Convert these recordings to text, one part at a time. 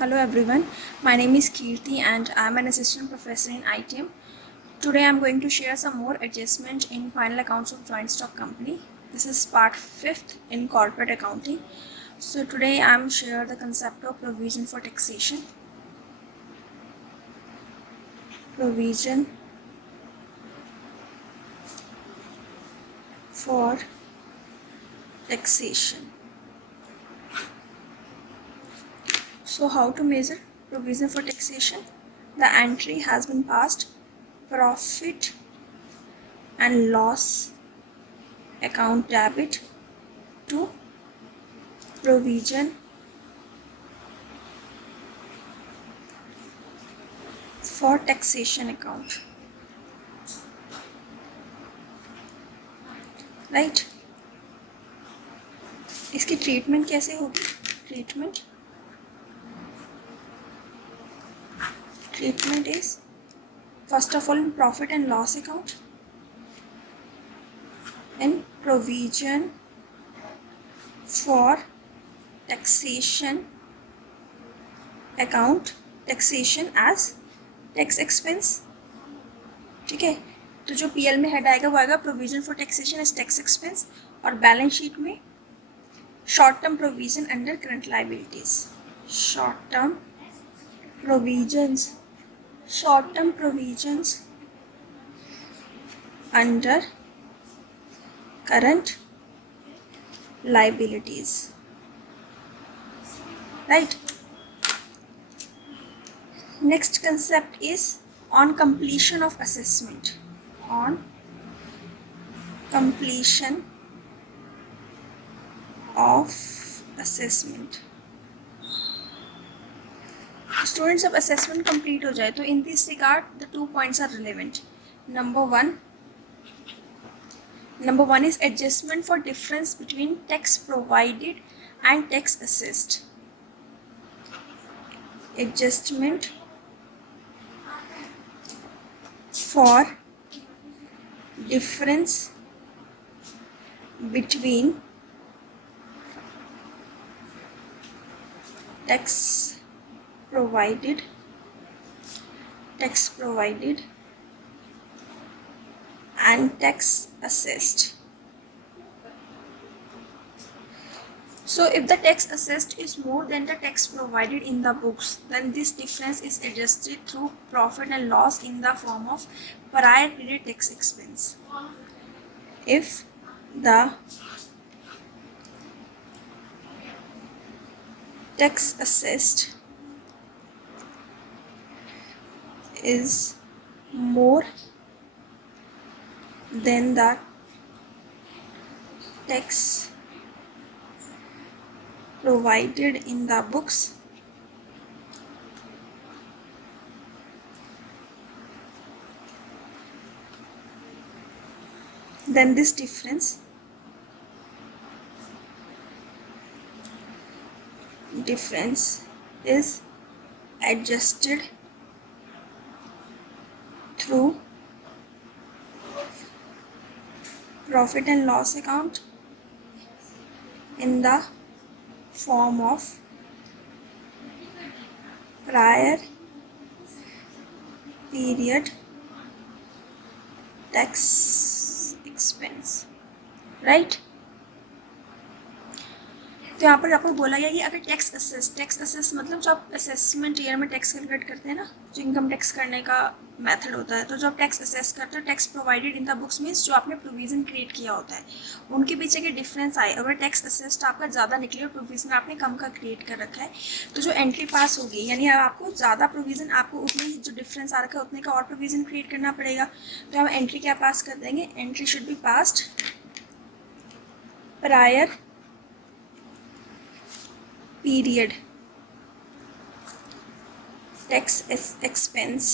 Hello everyone, my name is Kirti and I am an assistant professor in ITM. Today I am going to share some more adjustment in final accounts of joint stock company. This is part 5th in corporate accounting. So today I am share the concept of provision for taxation. Provision for taxation. So how to measure provision for taxation? The entry has been passed profit and loss account debit to provision for taxation account, right? इसकी treatment कैसे होगी? Treatment is first of all in profit and loss account, in provision for taxation account, taxation as tax expense. ठीक है, तो जो पीएल में हेड आएगा वो आएगा provision for taxation as tax expense, और बैलेंस शीट में short term provision under current liabilities. Short term provisions under current liabilities, right? Next concept is on completion of assessment. On completion of assessment, students अब assessment complete हो जाए तो in this regard the 2 points are relevant. Number one is adjustment for difference between tax provided and tax assessed. Adjustment for difference between tax provided and tax assessed. So if the tax assessed is more than the tax provided in the books, then this difference is adjusted through profit and loss in the form of prior period tax expense. If the tax assessed is more than the tax provided in the books, then this difference is adjusted through profit and loss account in the form of prior period tax expense, right? तो यहाँ पर आपको बोला गया कि अगर tax assess मतलब जो आप असेसमेंट ईयर में टैक्स कैलकुलेट करते हैं ना, जो इनकम टैक्स करने का मेथड होता है, तो जो आप टैक्स असेस करते हो, tax provided in the books means जो आपने प्रोविजन क्रिएट किया होता है उनके पीछे के डिफरेंस आए. अगर टैक्स असेस्ड आपका ज़्यादा निकले और प्रोविजन आपने कम का क्रिएट कर रखा है, तो जो एंट्री पास होगी यानी आपको ज़्यादा प्रोविजन, आपको उतने ही जो डिफरेंस आ रखा है उतने का और प्रोविजन क्रिएट करना पड़ेगा. तो हम एंट्री क्या पास कर देंगे? Entry should be passed prior period tax expense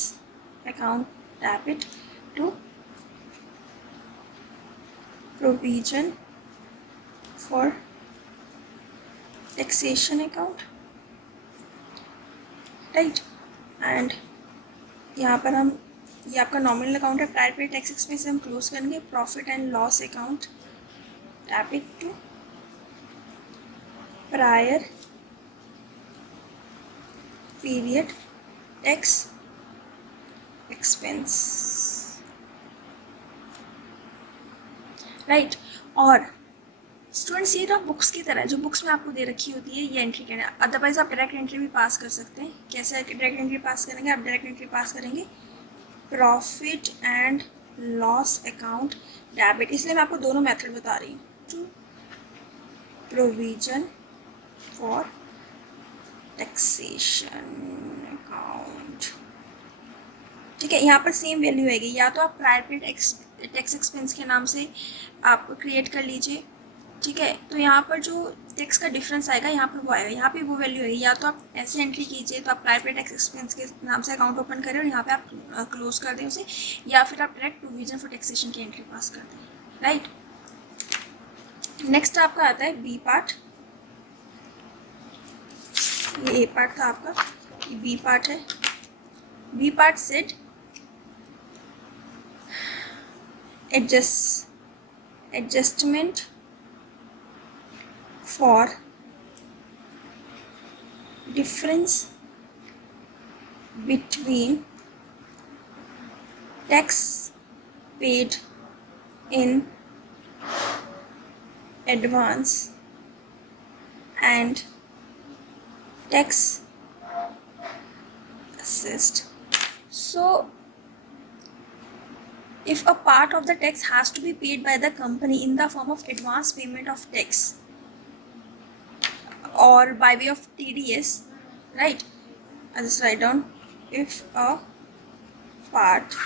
account debit to provision for taxation account, right? And यहाँ पर हम, ये आपका नॉमिनल अकाउंट है, प्रायर पे टैक्स एक्सपेंस हम क्लोज करेंगे. Profit and loss account debit to prior period tax expense, right. और स्टूडेंट्स ये ना बुक्स की तरह जो बुक्स में आपको दे रखी होती है ये एंट्री करना, अदरवाइज आप डायरेक्ट एंट्री भी पास कर सकते हैं। कैसे डायरेक्ट एंट्री पास करेंगे? आप डायरेक्ट एंट्री पास करेंगे profit and loss account debit, इसलिए मैं आपको दोनों मेथड बता रही हूँ। To provision for taxation account, ठीक है। यहाँ पर सेम वैल्यू आएगी, या तो आप प्रायर पीरियड टैक्स एक्सपेंस के नाम से आप क्रिएट कर लीजिए, ठीक है। तो यहाँ पर जो टैक्स का डिफरेंस आएगा यहाँ पर वो आएगा, यहाँ पे वो वैल्यू आएगी। या तो आप ऐसे एंट्री कीजिए, तो आप प्रायर पीरियड टैक्स एक्सपेंस के नाम से अकाउंट ओपन करें और यहाँ पे आप क्लोज कर दें उसे, या फिर आप डायरेक्ट प्रोविजन फॉर टैक्सेशन की एंट्री पास कर दें, राइट। नेक्स्ट आपका आता है बी पार्ट। ये ए पार्ट था आपका, ये बी पार्ट है। B part set adjustment for difference between tax paid in advance and tax assessed. So if a part of the tax has to be paid by the company in the form of advance payment of tax or by way of TDS, right? I'll just write down, if a part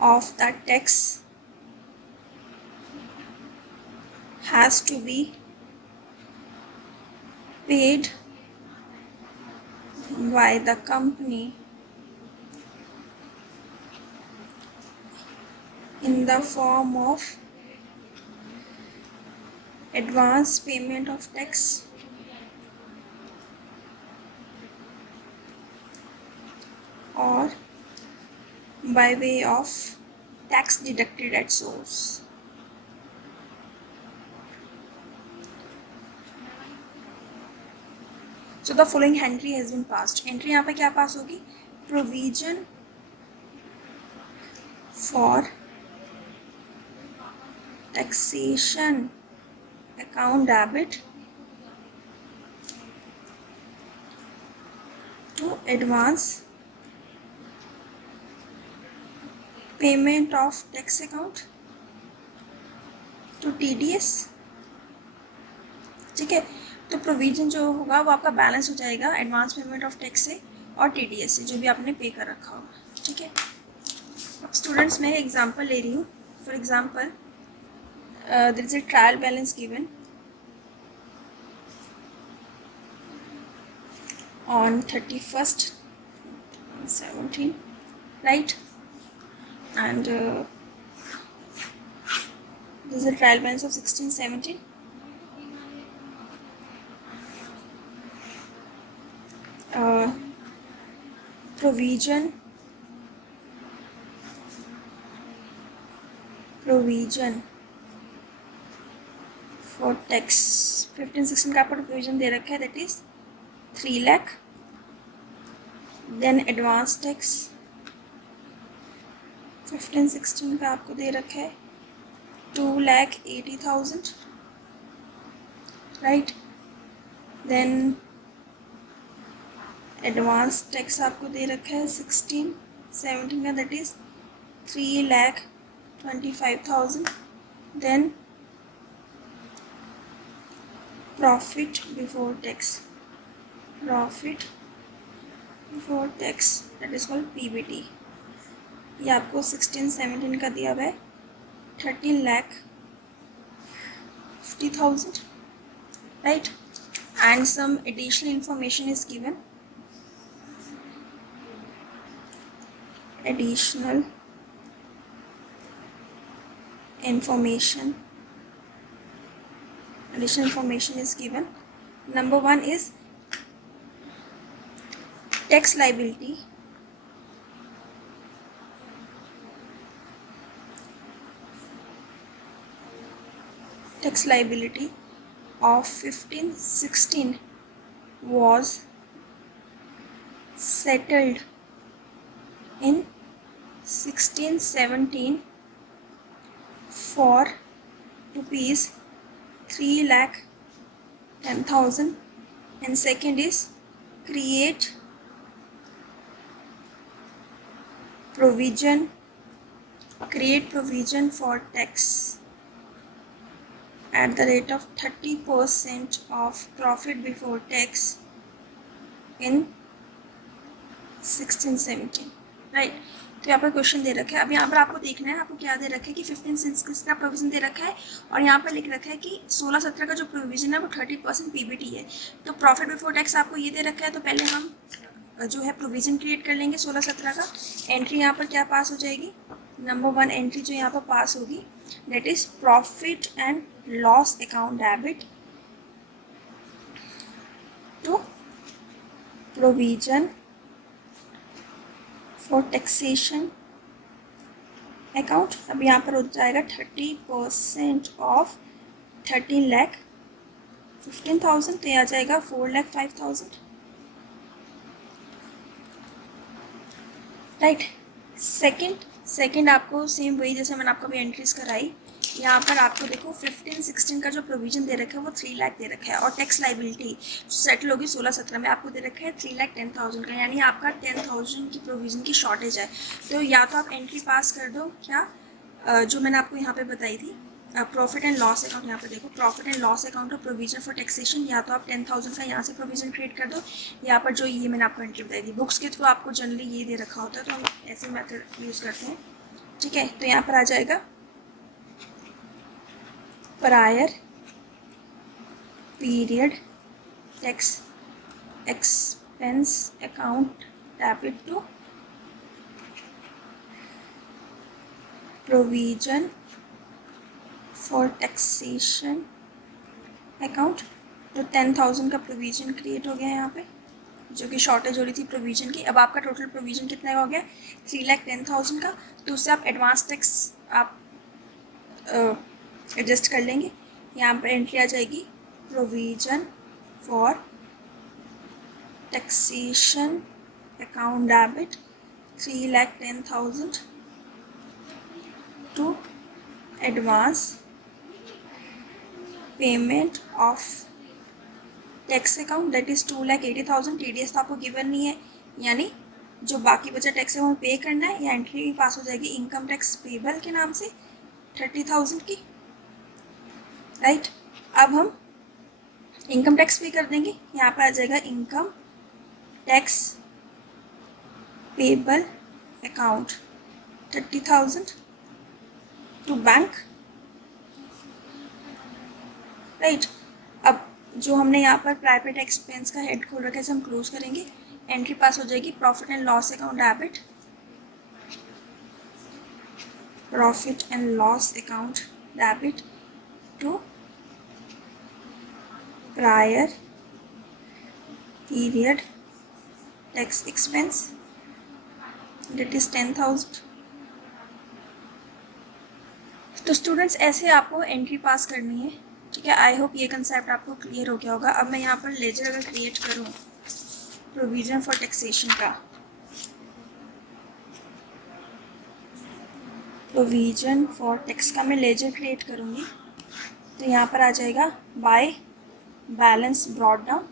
of the tax has to be paid by the company in the form of advance payment of tax or by way of tax deducted at source. So the following entry has been passed. Entry यहाँ पे क्या पास होगी? Provision for taxation account debit to advance payment of tax account to TDS, ठीक है। तो प्रोविजन जो होगा वो आपका बैलेंस हो जाएगा एडवांस पेमेंट ऑफ टैक्स से और TDS से, जो भी आपने पे कर रखा होगा, ठीक है। अब स्टूडेंट्स मैं एग्जांपल ले रही हूँ। For example there is a trial balance given on 31st 17, right? And this is a trial balance of 1617. Provision for tax 15-16 का आपको प्रोविजन दे रखा है, that is 3 lakh. Then advance tax 15-16 का आपको दे रखा है 2,80,000, राइट। देन एडवांस टैक्स आपको दे रखा है 16-17 का, that is 3,25,000। Then profit before tax that is called PBT, ये आपको 16-17 का दिया हुआ है 13,50,000, right? And some additional information is given. Additional information is given. Number 1 is tax liability of 15-16 was settled in 1617 for rupees 3,10,000, and second is create provision for tax at the rate of 30% of profit before tax in 1617, राइट। तो यहाँ पर क्वेश्चन दे रखा है। अब यहाँ पर आपको देखना है, आपको क्या दे रखा है कि 15 किसका प्रोविजन दे रखा है, और यहाँ पर लिख रखा है कि 16-17 का जो प्रोविजन है वो 30% पीबीटी है। तो प्रॉफिट बिफोर टैक्स आपको ये दे रखा है, तो पहले हम जो है प्रोविजन क्रिएट कर लेंगे 16-17 का। एंट्री यहाँ पर क्या पास हो जाएगी, नंबर 1 एंट्री जो यहाँ पर पास होगी that is profit and loss account debit to provision for taxation account. अब यहाँ पर हो जाएगा 30% ऑफ 13,15,000, तो यहाँ जाएगा 4,05,000, राइट। सेकंड आपको सेम वही जैसे मैंने आपको भी एंट्रीज कराई। यहाँ पर आपको देखो 15-16 का जो प्रोविजन दे रखा है वो 3 लाख दे रखा है, और टैक्स लाइबिलिटी सेटल होगी 16-17 में आपको दे रखा है 3,10,000 का, यानी आपका 10,000 की प्रोविजन की शॉर्टेज है। तो या तो आप एंट्री पास कर दो क्या, जो मैंने आपको यहाँ पे बताई थी प्रॉफिट एंड लॉस अकाउंट, यहाँ पे देखो प्रॉफिट एंड लॉस अकाउंट और प्रोविजन फॉर टैक्सेशन, या तो आप 10,000 का यहाँ से प्रोविजन क्रिएट कर दो, यहाँ पर जो ये मैंने आपको एंट्री बताई थी बुक्स के थ्रू आपको जनरली ये दे रखा होता है, तो हम ऐसे मेथड यूज़ करते हैं, ठीक है। तो यहाँ पर आ जाएगा prior period tax expense account debit to provision for taxation account. तो 10,000 का प्रोविजन क्रिएट हो गया यहाँ पे, जो कि शॉर्टेज हो रही थी प्रोविजन की। अब आपका टोटल प्रोविजन कितना हो गया 3,10,000 का, तो उससे आप एडवांस टैक्स आप एडजस्ट कर लेंगे। यहाँ पर एंट्री आ जाएगी provision for taxation account debit 3,10,000 to advance payment of tax account that is 2,80,000। TDS तो आपको गिवन नहीं है, यानी जो बाकी बचा टैक्स है वो पे करना है। या एंट्री भी पास हो जाएगी इनकम टैक्स पेबल के नाम से 30,000 की, राइट। अब हम इनकम टैक्स पे कर देंगे, यहाँ पर आ जाएगा income tax payable account 30,000 to bank, right. अब जो हमने यहाँ पर प्राइवेट एक्सपेंस का हेड खोल रखा है हम क्लोज करेंगे। एंट्री पास हो जाएगी profit and loss account debit, profit and loss account debit to prior period tax expense that is 10,000। तो स्टूडेंट्स ऐसे आपको एंट्री पास करनी है, ठीक है। आई होप ये कंसेप्ट आपको क्लियर हो गया होगा। अब मैं यहाँ पर लेजर अगर क्रिएट करूँ प्रोविजन फॉर टैक्सेशन का, प्रोविजन फॉर टैक्स का मैं लेजर क्रिएट करूँगी, तो यहाँ पर आ जाएगा by balance brought down.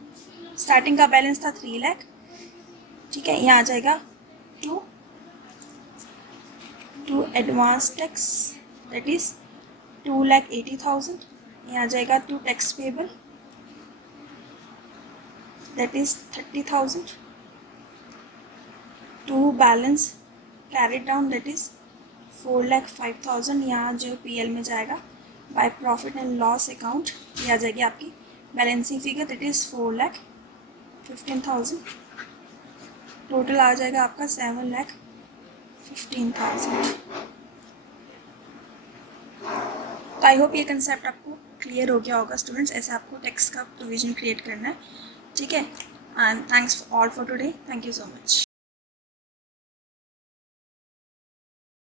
Starting का बैलेंस था 3 लाख, ठीक है। यहाँ आ जाएगा to advance tax that is 2,80,000। यहाँ आ जाएगा to tax payable that is 30,000, to balance carried down that is 4,05,000। यहाँ जो PL में जाएगा by profit and loss account, ये आ जाएगी आपकी balancing figure that is 4,15,000। Total आ जाएगा आपका 7,15,000। तो आई होप ये कंसेप्ट आपको क्लियर हो गया होगा स्टूडेंट्स। ऐसे आपको टैक्स का प्रोविजन क्रिएट करना है, ठीक है। And thanks all for today, thank you so much.